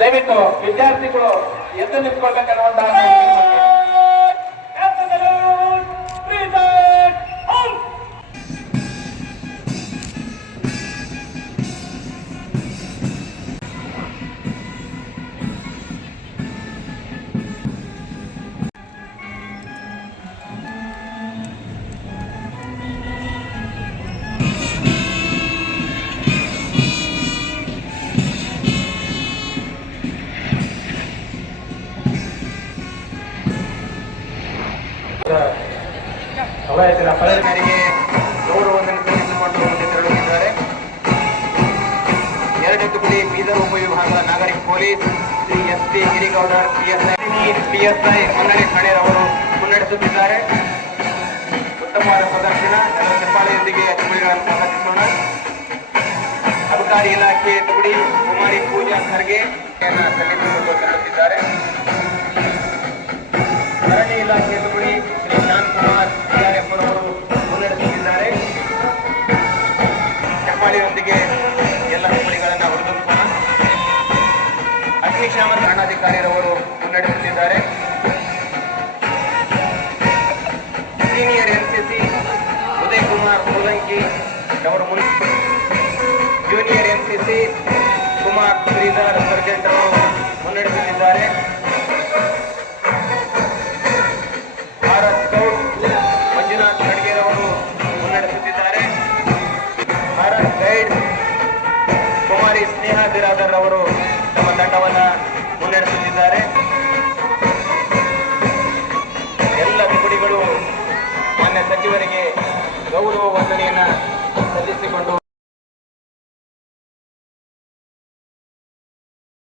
ದಯವಿಟ್ಟು ವಿದ್ಯಾರ್ಥಿಗಳು ಎದ್ದು ನಿಂತ್ಕೊಳ್ಬೇಕನ್ನುವಂತಹ ಮೇರೆಗೆ ಗೌರವವನ್ನು ಸಲ್ಲಿಸಿಕೊಂಡು ತೆರಳುತ್ತಿದ್ದಾರೆ. 2ನೇ ತುಕಡಿ ಬೀದರ್ ಉಪವಿಭಾಗ ನಾಗರಿಕ ಪೊಲೀಸ್ ಶ್ರೀ SP ಗಿರಿಗೌಡರ್ PSI ಹೊನ್ನಡಿ ಠಾಣೆರವರು ಮುನ್ನಡೆಸುತ್ತಿದ್ದಾರೆ. ಉತ್ತಮವಾದ ಪ್ರದರ್ಶನ ಎಲ್ಲರ ಚಪ್ಪಾಳೆಯೊಂದಿಗೆ ತುಕಡಿಗಳನ್ನು ಸ್ವಾಗತಿಸೋಣ. ಅಬಕಾರಿ ಇಲಾಖೆ ತುಕಡಿ ಕುಮಾರಿ ಪೂಜಾ ಖರ್ಗೆ ಸಲ್ಲಿಸಿಕೊಂಡು ತೆರಳುತ್ತಿದ್ದಾರೆ. ಅರಣ್ಯ ಇಲಾಖೆ ತುಕಡಿ ಶ್ರೀ ಶಾಂತಕುಮಾರ್ CRF ಅವರು ಮುನ್ನಡೆಸುತ್ತಿದ್ದಾರೆ. ಚಪ್ಪಾಳಿಯೊಂದಿಗೆ ಎಲ್ಲ ತುಕಡಿಗಳನ್ನು ಹುರಿದುಂಬಿಸೋಣ. ಅಗ್ನಿಶಾಮಕ ಠಾಣಾಧಿಕಾರಿರವರು ಮುನ್ನಡೆಸುತ್ತಿದ್ದಾರೆ. ಸೀನಿಯರ್ NCC ಉದಯ್ ಕುಮಾರ್ ಸೋಲಂಕಿ ಅವರು junior NCC Kumar Shridhar Sargent